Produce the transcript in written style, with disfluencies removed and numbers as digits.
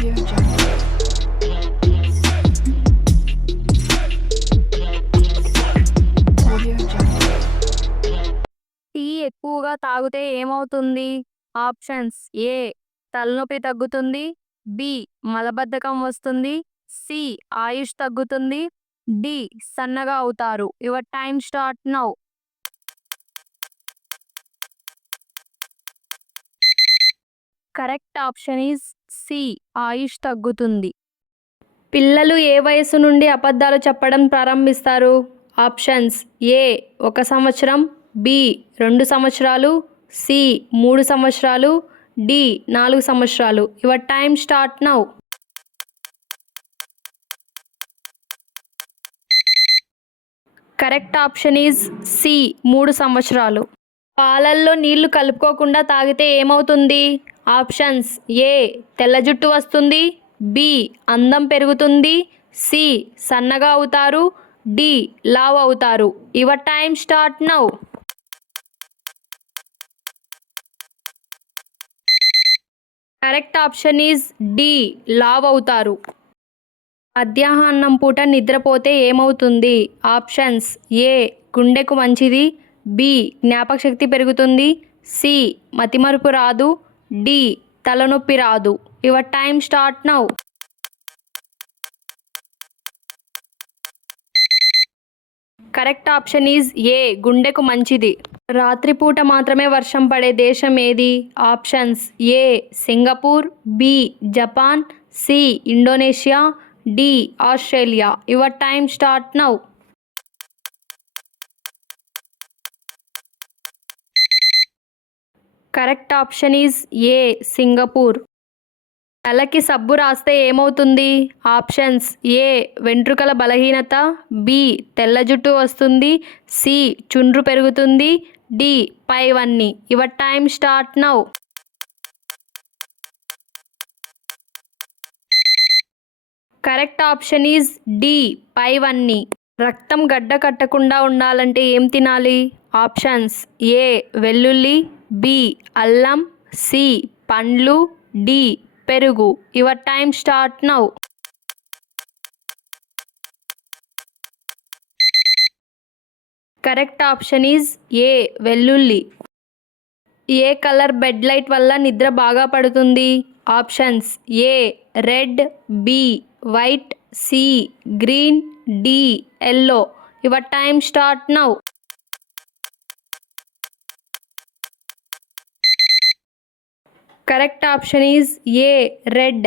Audio Jungle. Audio Jungle. Tea ఎక్కువగా తాగితే ఏమవుతుంది? ఆప్షన్స్: ఏ తలనొప్పి తగ్గుతుంది, బి మలబద్ధకం వస్తుంది, సి ఆయుష్ తగ్గుతుంది, డి సన్నగా అవుతారు. Your time start now. Correct option is C ఆయుష్ తగ్గుతుంది. పిల్లలు ఏ వయసు నుండి అబద్ధాలు చెప్పడం ప్రారంభిస్తారు? ఆప్షన్స్: ఏ 1 సంవత్సరం, బి 2 సంవత్సరాలు, సి 3 సంవత్సరాలు, డి 4 సంవత్సరాలు. Your time start now. Correct option is C 3 సంవత్సరాలు. పాలల్లో నీళ్లు కలుపుకోకుండా తాగితే ఏమవుతుంది? ఆప్షన్స్: ఏ తెల్ల జుట్టు వస్తుంది, బి అందం పెరుగుతుంది, సి సన్నగా అవుతారు, డి లావు అవుతారు. Your time start now. Correct option is D లావు అవుతారు. మధ్యాహ్నం పూట నిద్రపోతే ఏమవుతుంది? ఆప్షన్స్: ఏ గుండెకు మంచిది, బి జ్ఞాపకశక్తి పెరుగుతుంది, సి మతిమరుపు రాదు, డి తలనొప్పి రాదు. Your time start now. Correct option is A గుండెకు మంచిది. రాత్రిపూట మాత్రమే వర్షం పడే దేశం ఏది? Options: A Singapore, B Japan, C Indonesia, D Australia. Your time start now. Correct option is A Singapore. తలకి సబ్బు రాస్తే ఏమవుతుంది? ఆప్షన్స్: ఏ వెంట్రుకల బలహీనత, బి తెల్ల జుట్టు వస్తుంది, సి చుండ్రు పెరుగుతుంది, డి పైవన్నీ. Your time start now. Correct option is D పైవన్నీ. రక్తం గడ్డ కట్టకుండా ఉండాలంటే ఏం తినాలి? ఆప్షన్స్: ఏ వెల్లుల్లి, బి అల్లం, సి పండ్లు, డి పెరుగు. Your time start now. Correct option is A వెల్లుల్లి. ఏ కలర్ బెడ్ లైట్ వల్ల నిద్ర బాగా పడుతుంది? Options: A red, B white, C green, D yellow. Your time start now. Correct option is A red.